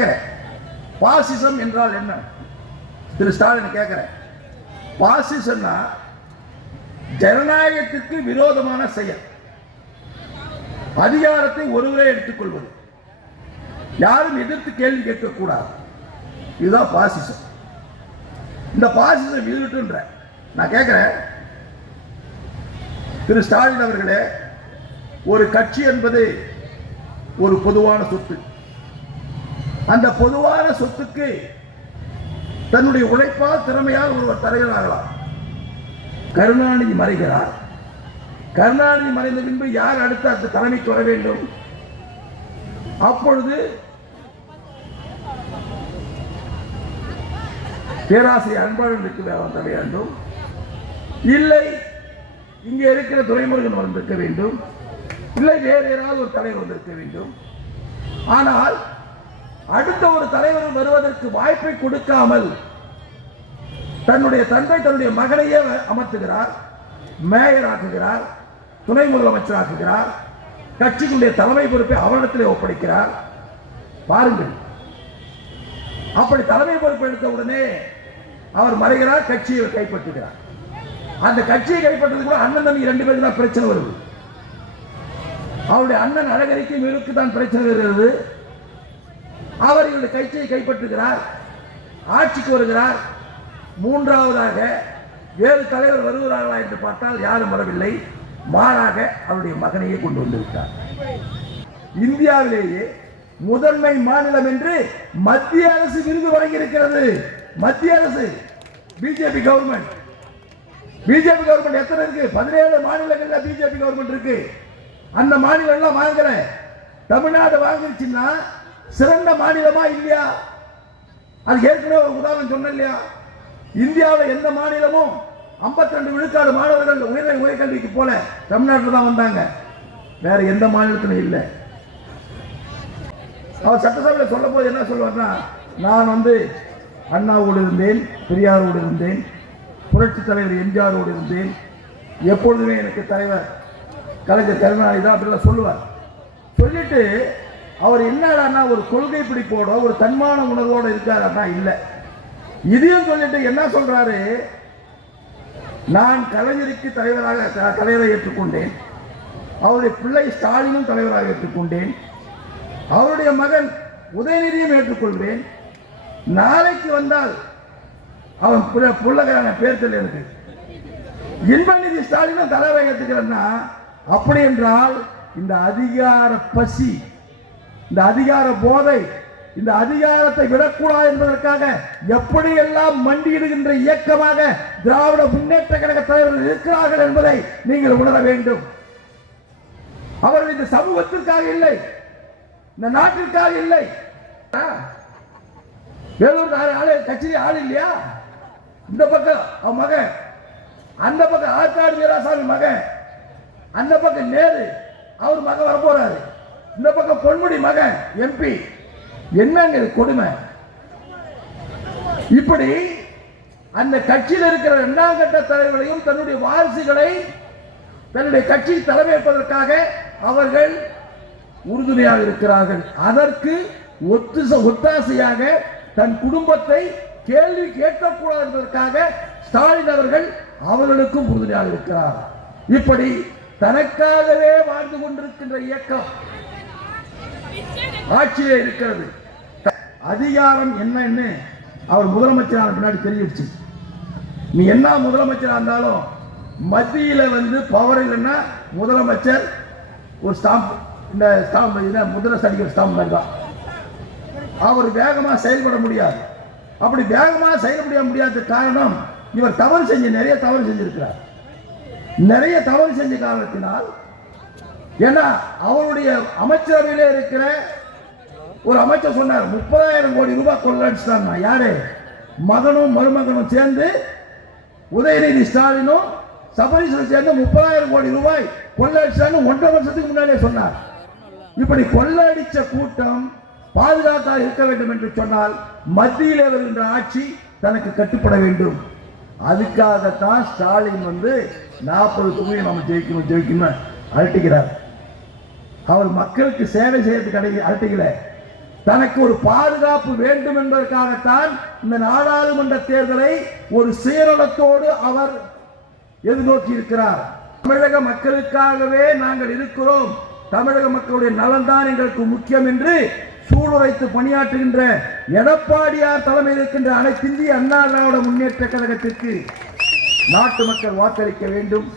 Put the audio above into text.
கேட்குறேன் பாசிசம் என்றால் என்ன? திரு ஸ்டாலின் கேட்கிறேன் பாசிசம்னா ஜனநாயகத்திற்கு விரோதமான செயல். அதிகாரத்தை ஒருவரே எடுத்துக்கொள்வது. யாரும் எதிர்த்து கேள்வி கேட்கக்கூடாது. இதுதான் பாசிசம். இந்த பாசிசம் விருட்டுன்ற நான் கேட்குறேன் திரு ஸ்டாலின் அவர்களே ஒரு கட்சி என்பது ஒரு பொதுவான சொத்து. அந்த பொதுவான சொத்துக்கு தன்னுடைய உழைப்பால் திறமையால் ஒருவர் தலைவராகலாம் கருணாநிதி மறைகிறார். கருணாநிதி மறைந்த பின்பு யார் அடுத்து அந்த தலைமைக்கு வர வேண்டும்? அப்பொழுது பேராசிரியர் அன்பாளன் இருக்க வர வேண்டும். இல்லை இங்கே இருக்கிற துரைமுருகன் வந்திருக்க வேண்டும். இல்லை வேறு யாராவது ஒரு தலைவர் வந்திருக்க வேண்டும். ஆனால் அடுத்த ஒரு தலைவர் வருவதற்கு வாய்ப்பை கொடுக்காமல் தன்னுடைய தந்தை தன்னுடைய மகனையே அமர்த்துகிறார் மேயர் ஆக்குகிறார் துணை முதலமைச்சர் ஆக்குகிறார் கட்சிக்குடைய தலைமை பொறுப்பை அவரிடத்திலே ஒப்படைக்கிறார். பாருங்கள். அப்படி தலைமை பொறுப்பு எடுத்த உடனே அவர் மறைகிறார் கட்சியை கைப்பற்றுகிறார். அந்த கட்சியை கைப்பற்றது கூட அண்ணன் தம்பி ரெண்டு பேருக்கு தான் பிரச்சனை வருது. அவருடைய அண்ணன் அழகரிக்கும் இவருக்கு தான் பிரச்சனை வருகிறது. அவர் இவருடைய கட்சியை கைப்பற்றுகிறார். ஆட்சிக்கு வருகிறார். மூன்றாவதாக வேறு தலைவர் வருகிறார்களா என்று பார்த்தால் யாரும் வரவில்லை. மாறாக அவருடைய மகனையே கொண்டு வந்திருக்கிறார் இந்தியாவிலேயே முதன்மை மாநிலம் என்று மத்திய அரசு விருது வழங்கியிருக்கிறது. மத்திய அரசு பிஜேபி கவர்மெண்ட் பிஜேபி கவர்மெண்ட் எத்தனை இருக்கு? பதினேழு மாநிலங்கள்ல பிஜேபி கவர்மெண்ட் இருக்கு. அந்த மாநிலம் எல்லாம் வாங்கல. தமிழ்நாடு வாங்கிருச்சுன்னா சிறந்த மாநிலமா இல்லையா? அது ஏற்கனவே ஒரு உதாரணம் சொன்னேன் இல்லையா? இந்தியாவில் எந்த மாநிலமும் 52 விழுக்காடு மாணவர்கள் உயர்நிலை உயர்கல்விக்கு போல தமிழ்நாட்டில் தான் வந்தாங்க. வேற எந்த மாநிலத்திலும் இல்லை. அவர் சட்டசபையில் சொல்லும் போது என்ன சொல்லுவார்னா நான் வந்து அண்ணாவோடு இருந்தேன் பெரியாரோடு இருந்தேன் புரட்சி தலைவர் எம்ஜிஆரோடு இருந்தேன். எப்பொழுதுமே எனக்கு தலைவர் கலைஞர் கருணாநிதி தான் அப்படிலாம் சொல்லுவார். சொல்லிட்டு அவர் என்னடான்னா ஒரு கொள்கை பிடிப்போட ஒரு தன்மான உணர்வோட இருக்காருன்னா இல்லை. இதையும் சொல்லிட்டு என்ன சொல்றாரு? நான் கலைஞருக்கு தலைவராக தலைவரை ஏற்றுக்கொண்டேன். அவருடைய பிள்ளை ஸ்டாலினும் தலைவராக ஏற்றுக்கொண்டேன். அவருடைய மகன் உதயநிதியும் ஏற்றுக்கொள்வேன். நாளைக்கு வந்தால் அவன் புள்ள- புள்ளகரான பேர் தெரியல எனக்கு. இன்பநிதி ஸ்டாலினும் தலைவரை ஏற்றுக்கிறேன்னா அப்படி என்றால் இந்த அதிகார பசி இந்த அதிகார போதை இந்த அதிகாரத்தை விடக்கூடாது என்பதற்காக எப்படியெல்லாம் மண்டியிடுகின்ற இயக்கமாக திராவிட முன்னேற்ற கழக தலைவர்கள் இருக்கிறார்கள் என்பதை நீங்கள் உணர வேண்டும். அவர்கள் இந்த சமூகத்திற்காக இல்லை இந்த நாட்டிற்காக இல்லை. ஆ? வேலூர் ஆளு கட்சி ஆள் இல்லையா? இந்த பக்கம் அவன் மகன் அந்த பக்கம் ஆற்காடு வீராசாமி மகன் அந்த பக்கம் நேரு அவர் மகன் வரப்போறாரு. இந்த பக்கம் பொன்முடி மகன் எம்பி என்னங்க இது கொடுமை? இப்படி அந்த கட்சியில் இருக்கிற இரண்டாம் கட்ட தலைவர்களையும் தன்னுடைய வாரிசுகளை தன்னுடைய கட்சி தலைமையேற்பதற்காக அவர்கள் உறுதுணையாக இருக்கிறார்கள். அதற்கு ஒத்து ஒத்தாசையாக தன் குடும்பத்தை கேள்வி கேட்கக்கூடாது என்பதற்காக ஸ்டாலின் அவர்கள் அவர்களுக்கும் உறுதுணையாக இருக்கிறார். இப்படி தனக்காகவே வாழ்ந்து கொண்டிருக்கின்ற இயக்கம் ஆட்சியே இருக்கிறது. அதிகாரம் என்னன்னு அவர் முதலமைச்சரான பின்னாடி தெரிஞ்சிடுச்சு. நீ என்ன முதலமைச்சரா இருந்தாலும் மத்தியில் வந்து பவர் இல்லைன்னா முதலமைச்சர் ஒரு ஸ்டாம்ப் இந்த ஸ்டாம்ப் முதல அடிக்கிற ஸ்டாம்ப் மாதிரி தான். அவர் வேகமா செயல்பட முடியாது. அப்படி வேகமா செயல்பட முடியாத காரணம் இவர் தவறு செஞ்சு நிறைய தவறு செஞ்சிருக்கிறார். நிறைய தவறு செஞ்ச காரணத்தினால் ஏன்னா அவருடைய அமைச்சரவையில இருக்கிற ஒரு அமைச்சர் சொன்னார் முப்பதாயிரம் கோடி ரூபாய் கொள்ளடிச்சிட்டாங்க யாரு? மகனும் மருமகனும் சேர்ந்து உதயநிதி ஸ்டாலினும் சபரீசனும் சேர்ந்து முப்பதாயிரம் கோடி ரூபாய் கொள்ளடிச்சான்னு ஒன்றரை வருஷத்துக்கு முன்னாடியே சொன்னார். இப்படி கொள்ளடிச்ச கூட்டம் பாதுகாத்தால் இருக்க வேண்டும் என்று சொன்னால் மத்தியிலே வருகின்ற ஆட்சி தனக்கு கட்டுப்பட வேண்டும். அதுக்காகத்தான் ஸ்டாலின் வந்து நாற்பது தொகுதியை நம்ம ஜெயிக்கணும் ஜெயிக்கணும் அழட்டிக்கிறார் அவர் மக்களுக்கு சேவை செய்யறதுக்கு கிடைக்க அழட்டிக்கல தனக்கு ஒரு பாதுகாப்பு வேண்டும் என்பதற்காகத்தான் இந்த நாடாளுமன்ற தேர்தலை ஒரு சீரழத்தோடு அவர் எதிர்நோக்கி இருக்கிறார். தமிழக மக்களுக்காகவே நாங்கள் இருக்கிறோம். தமிழக மக்களுடைய நலன்தான் எங்களுக்கு முக்கியம் என்று சூளுரைத்து பணியாற்றுகின்ற எடப்பாடியார் தலைமையில் இருக்கின்ற அனைத்திந்திய அண்ணா திராவிட முன்னேற்ற கழகத்திற்கு நாட்டு மக்கள் வாக்களிக்க வேண்டும்.